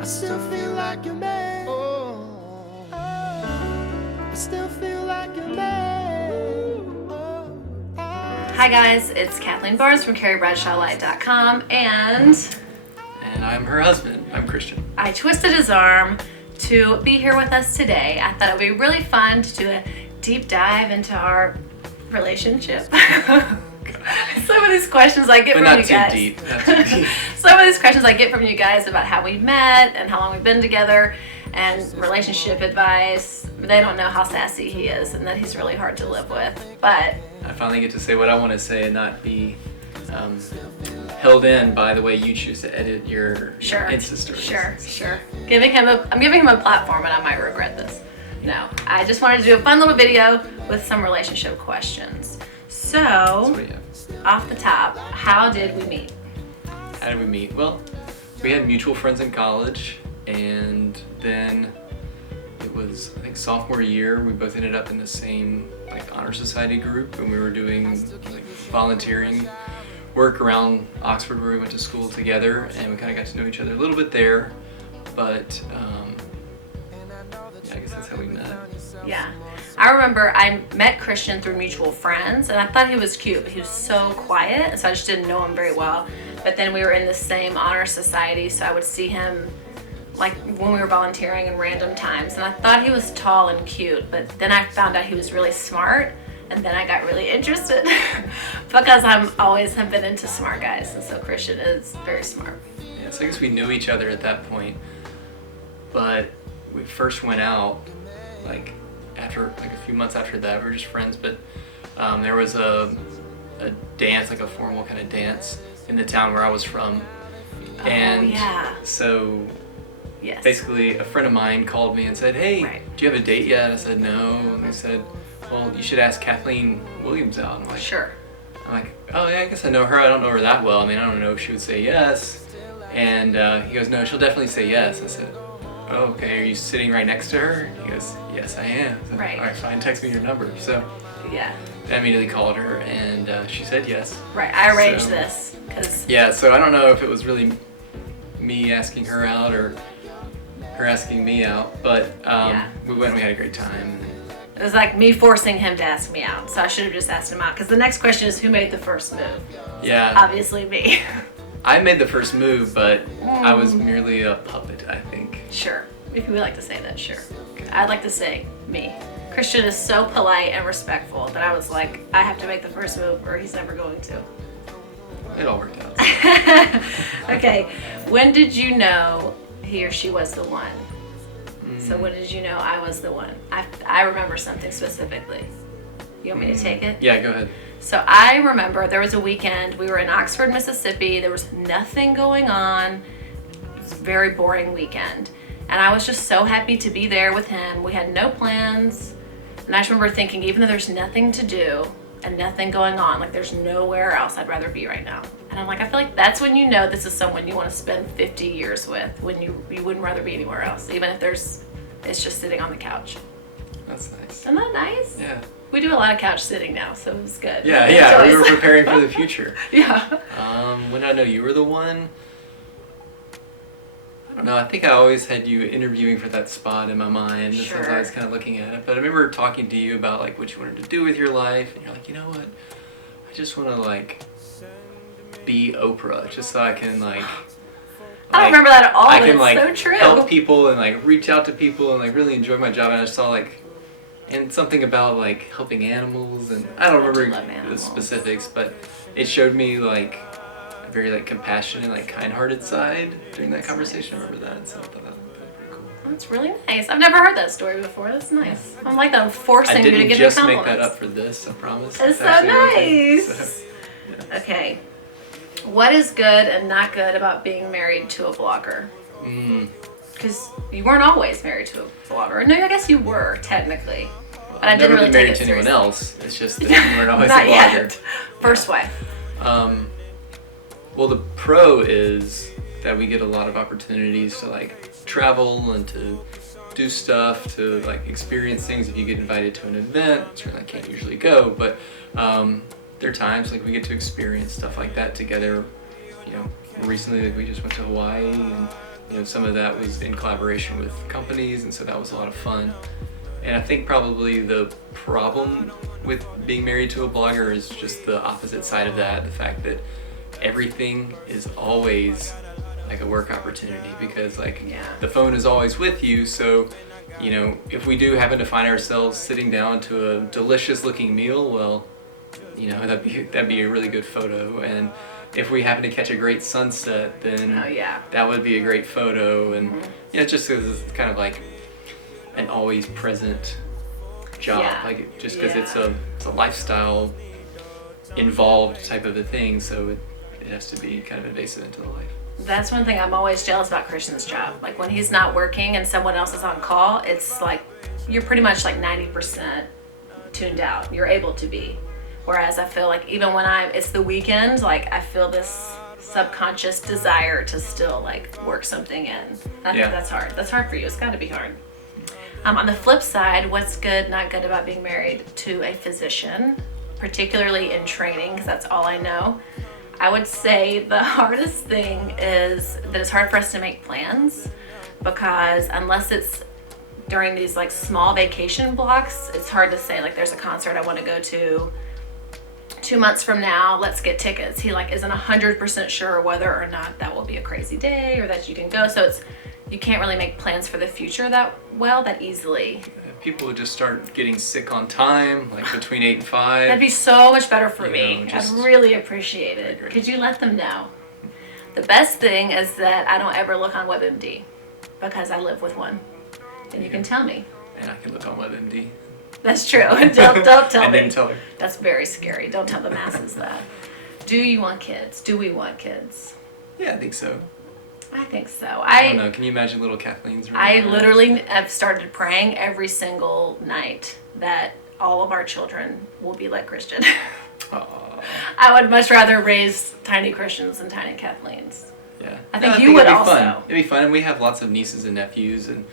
I still feel like a man. Oh, I still feel like a man. Hi guys, it's Kathleen Barnez from CarrieBradshawLight.com, and I'm her husband. I'm Christian. I twisted his arm to be here with us today. I thought it would be really fun to do a deep dive into our relationship. Some of these questions I get But from not you too guys. deep. Not too deep. Some of these questions I get from you guys about how we met and how long we've been together and relationship advice. They don't know how sassy he is and that he's really hard to live with. But I finally get to say what I want to say and not be held in by the way you choose to edit your Insta stories. Sure. I'm giving him a platform, and I might regret this. No, I just wanted to do a fun little video with some relationship questions. So, off the top, how did we meet? How did we meet? Well, we had mutual friends in college, and then it was, I think, sophomore year, we both ended up in the same honor society group, and we were doing volunteering work around Oxford where we went to school together, and we kind of got to know each other a little bit there, but I guess that's how we met. Yeah. I remember I met Christian through mutual friends, and I thought he was cute, but he was so quiet, so I just didn't know him very well. But then we were in the same honor society, so I would see him when we were volunteering in random times, and I thought he was tall and cute, but then I found out he was really smart, and then I got really interested because I'm always have been into smart guys, and so Christian is very smart. Yeah, so I guess we knew each other at that point, but we first went out after a few months after that. We were just friends, but there was a dance, a formal kind of dance in the town where I was from, and so yes. Basically a friend of mine called me and said, "Hey, do you have a date yet?" I said no, and they said, "Well, you should ask Kathleen Williams out." I'm like, sure. I'm like, "Oh yeah, I guess I know her. I don't know her that well. I mean, I don't know if she would say yes." And he goes, "No, she'll definitely say yes." I said, "Oh, okay, are you sitting right next to her?" And he goes, "Yes, I am." I said, Right. All right, fine, text me your number. So yeah, I immediately called her, and she said yes. Right, I arranged this because so I don't know if it was really me asking her out or her asking me out, but we went and we had a great time. It was like me forcing him to ask me out, so I should have just asked him out, because the next question is who made the first move? Yeah. Obviously me. I made the first move, but I was merely a puppet, I think. Sure. If you would like to say that, sure. I'd like to say me. Christian is so polite and respectful that I was like, I have to make the first move or he's never going to. It all worked out. Okay. When did you know he or she was the one? So when did you know I was the one? I remember something specifically. You want me to take it? Yeah, go ahead. So I remember there was a weekend. We were in Oxford, Mississippi. There was nothing going on. It was a very boring weekend. And I was just so happy to be there with him. We had no plans. And I just remember thinking, even though there's nothing to do and nothing going on, there's nowhere else I'd rather be right now. And I'm like, I feel like that's when you know this is someone you want to spend 50 years with, when you wouldn't rather be anywhere else, even if it's just sitting on the couch. That's nice. Isn't that nice? Yeah. We do a lot of couch sitting now, so it was good. Yeah, we were preparing for the future. Yeah. When I know you were the one, I don't know, I think I always had you interviewing for that spot in my mind as I was kind of looking at it. But I remember talking to you about what you wanted to do with your life, and you're like, you know what, I just want to be Oprah, just so I can I don't remember that at all. I can so true. help people and reach out to people and really enjoy my job. And I saw and something about helping animals, and I don't remember the specifics, but it showed me a very compassionate, kind-hearted side during that conversation. I remember that, so I thought that was pretty cool. That's really nice. I've never heard that story before. That's nice. I'm like that. I'm forcing you to give me compliments. I didn't just make that up for this. I promise. It's so nice. Yeah. Okay. What is good and not good about being married to a blogger? Because you weren't always married to a blogger. No, I guess you were technically. But I didn't really married take it to anyone seriously. else. It's just that you weren't always Not a blogger. Yet. First wife. Well, the pro is that we get a lot of opportunities to travel and to do stuff, to experience things. If you get invited to an event, certainly I can't usually go, but there are times we get to experience stuff like that together. Recently we just went to Hawaii and some of that was in collaboration with companies, and so that was a lot of fun. And I think probably the problem with being married to a blogger is just the opposite side of that, the fact that everything is always like a work opportunity, because the phone is always with you. So if we do happen to find ourselves sitting down to a delicious looking meal, well, that'd be a really good photo. And if we happen to catch a great sunset, then that would be a great photo. And just because it's kind of like an always present job, just because it's a lifestyle involved type of a thing, so it has to be kind of invasive into the life. That's one thing I'm always jealous about Christian's job. Like when he's not working and someone else is on call, it's like you're pretty much like 90% tuned out. You're able to be. Whereas I feel like even when it's the weekend, like I feel this subconscious desire to still like work something in. I think that's hard. That's hard for you. It's got to be hard. On the flip side, what's good, not good about being married to a physician, particularly in training, because that's all I know. I would say the hardest thing is that it's hard for us to make plans, because unless it's during these like small vacation blocks, it's hard to say like there's a concert I want to go to 2 months from now, let's get tickets. He like isn't 100% sure whether or not that will be a crazy day or that you can go. So you can't really make plans for the future that easily. People would just start getting sick on time, like between 8 and 5. That'd be so much better for me. I'd really appreciate it. Could you let them know? The best thing is that I don't ever look on WebMD, because I live with one. And you can tell me. And I can look on WebMD. That's true. Don't tell me. And then tell her. That's very scary. Don't tell the masses that. Do you want kids? Do we want kids? Yeah, I think so. I think so. I don't know. Can you imagine little Kathleen's room? I literally have started praying every single night that all of our children will be like Christian. I would much rather raise tiny Christians than tiny Kathleens. Yeah. I think you would also. Fun. It'd be fun. And we have lots of nieces and nephews, and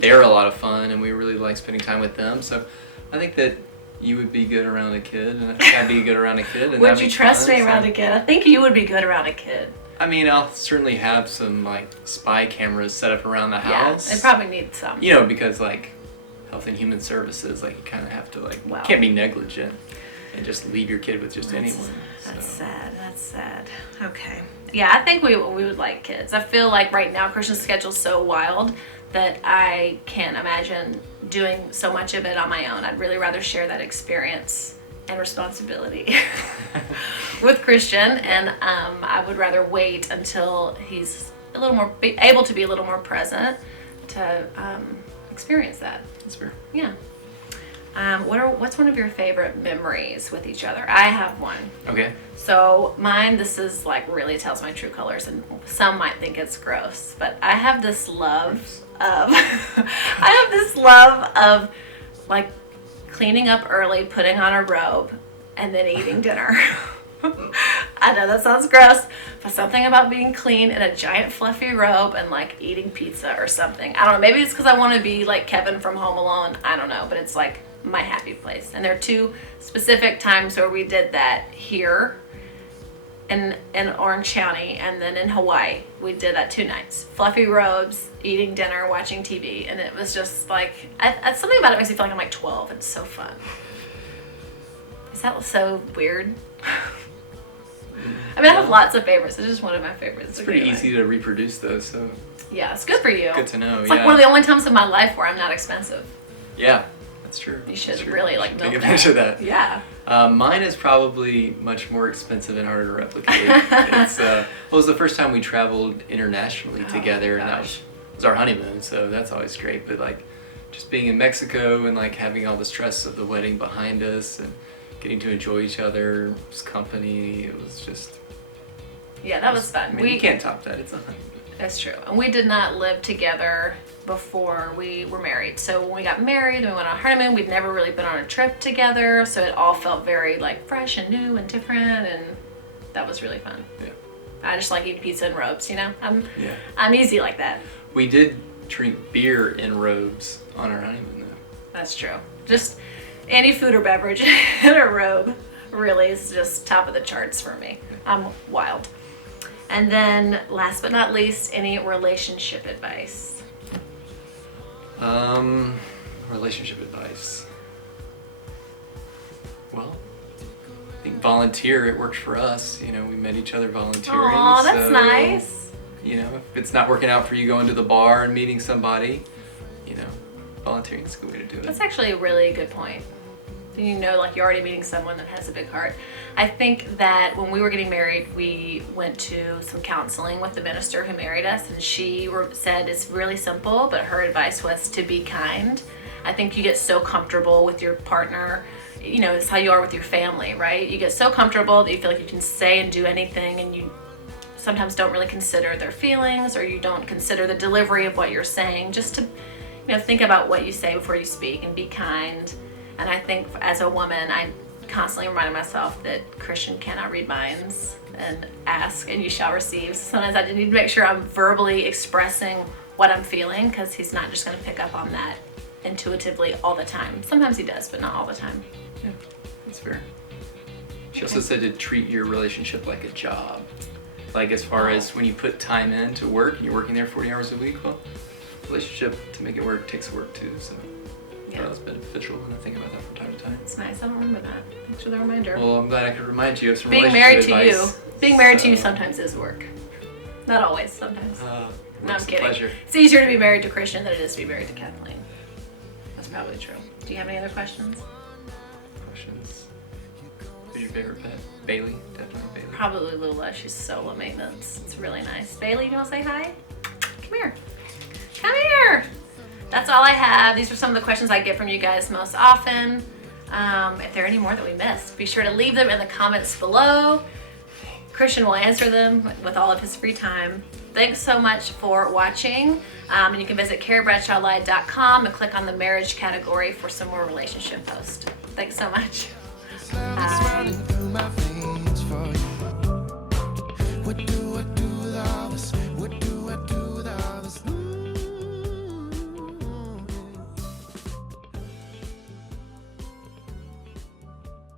they're a lot of fun, and we really like spending time with them. So I think that you would be good around a kid, and I think I'd be good around a kid. And would you trust me around a kid? I think you would be good around a kid. I mean, I'll certainly have some like spy cameras set up around the house. Yeah, I probably need some. Because like Health and Human Services, like you kind of have to can't be negligent and just leave your kid with just anyone. That's sad. That's sad. Okay. Yeah, I think we would like kids. I feel like right now Christian's schedule's so wild that I can't imagine doing so much of it on my own. I'd really rather share that experience and responsibility with Christian, and I would rather wait until he's a little more able to be a little more present to experience that. That's fair. Yeah. What's one of your favorite memories with each other? I have one. Okay. So mine, this is like really tells my true colors, and some might think it's gross, but I have this love of like cleaning up early, putting on a robe, and then eating dinner. I know that sounds gross, but something about being clean in a giant fluffy robe and like eating pizza or something. I don't know, maybe it's because I want to be like Kevin from Home Alone. I don't know, but it's like my happy place. And there are 2 specific times where we did that here in Orange County, and then in Hawaii. We did that 2 nights. Fluffy robes, eating dinner, watching TV, and it was just like, something about it makes me feel like I'm like 12. It's so fun. Is that so weird? I mean, I have lots of favorites. It's just one of my favorites. It's pretty easy to reproduce though, so. Yeah, it's good for you. Good to know, It's like one of the only times in my life where I'm not expensive. Yeah, that's true. You should really like milk take advantage of that. Yeah. Mine is probably much more expensive and harder to replicate. It was the first time we traveled internationally together, and that was our honeymoon, so that's always great. But like, just being in Mexico and like having all the stress of the wedding behind us and getting to enjoy each other's company, it was just. Yeah, that was fun. I mean, you can't top that. It's a honeymoon. That's true. And we did not live together before we were married. So when we got married and we went on a honeymoon, we'd never really been on a trip together. So it all felt very like fresh and new and different, and that was really fun. Yeah. I just like eating pizza in robes, I'm easy like that. We did drink beer in robes on our honeymoon though. That's true. Just any food or beverage in a robe really is just top of the charts for me. I'm wild. And then, last but not least, any relationship advice? Relationship advice. Well, I think volunteer. It worked for us. You know, we met each other volunteering. Aw, that's so, nice. You know, if it's not working out for you going to the bar and meeting somebody, you know, volunteering is a good way to do it. That's actually a really good point. You know, like you're already meeting someone that has a big heart. I think that when we were getting married, we went to some counseling with the minister who married us, and she said it's really simple, but her advice was to be kind. I think you get so comfortable with your partner. You know, it's how you are with your family, right? You get so comfortable that you feel like you can say and do anything, and you sometimes don't really consider their feelings, or you don't consider the delivery of what you're saying. Just to, you know, think about what you say before you speak and be kind. And I think as a woman, I constantly remind myself that Christian cannot read minds, and ask and you shall receive. So sometimes I need to make sure I'm verbally expressing what I'm feeling, because he's not just going to pick up on that intuitively all the time. Sometimes he does, but not all the time. Yeah, that's fair. She also said to treat your relationship like a job. Like as far as when you put time in to work and you're working there 40 hours a week, well, relationship to make it work takes work too. So I thought it was beneficial when I think about that from time to time. It's nice. I don't remember that. Thanks for the reminder. Well, I'm glad I could remind you of some Being married relationship to you. advice. Being married to you sometimes is work. Not always, sometimes. No, I'm It's a kidding. pleasure. It's easier to be married to Christian than it is to be married to Kathleen. That's probably true. Do you have any other questions? Questions? Who's your favorite pet? Bailey? Definitely Bailey. Probably Lula. She's so low maintenance. It's really nice. Bailey, you want to say hi? Come here. Come here. That's all I have. These are some of the questions I get from you guys most often. If there are any more that we missed, be sure to leave them in the comments below. Christian will answer them with all of his free time. Thanks so much for watching. And you can visit carriebradshawlive.com and click on the marriage category for some more relationship posts. Thanks so much. Love is running through my veins.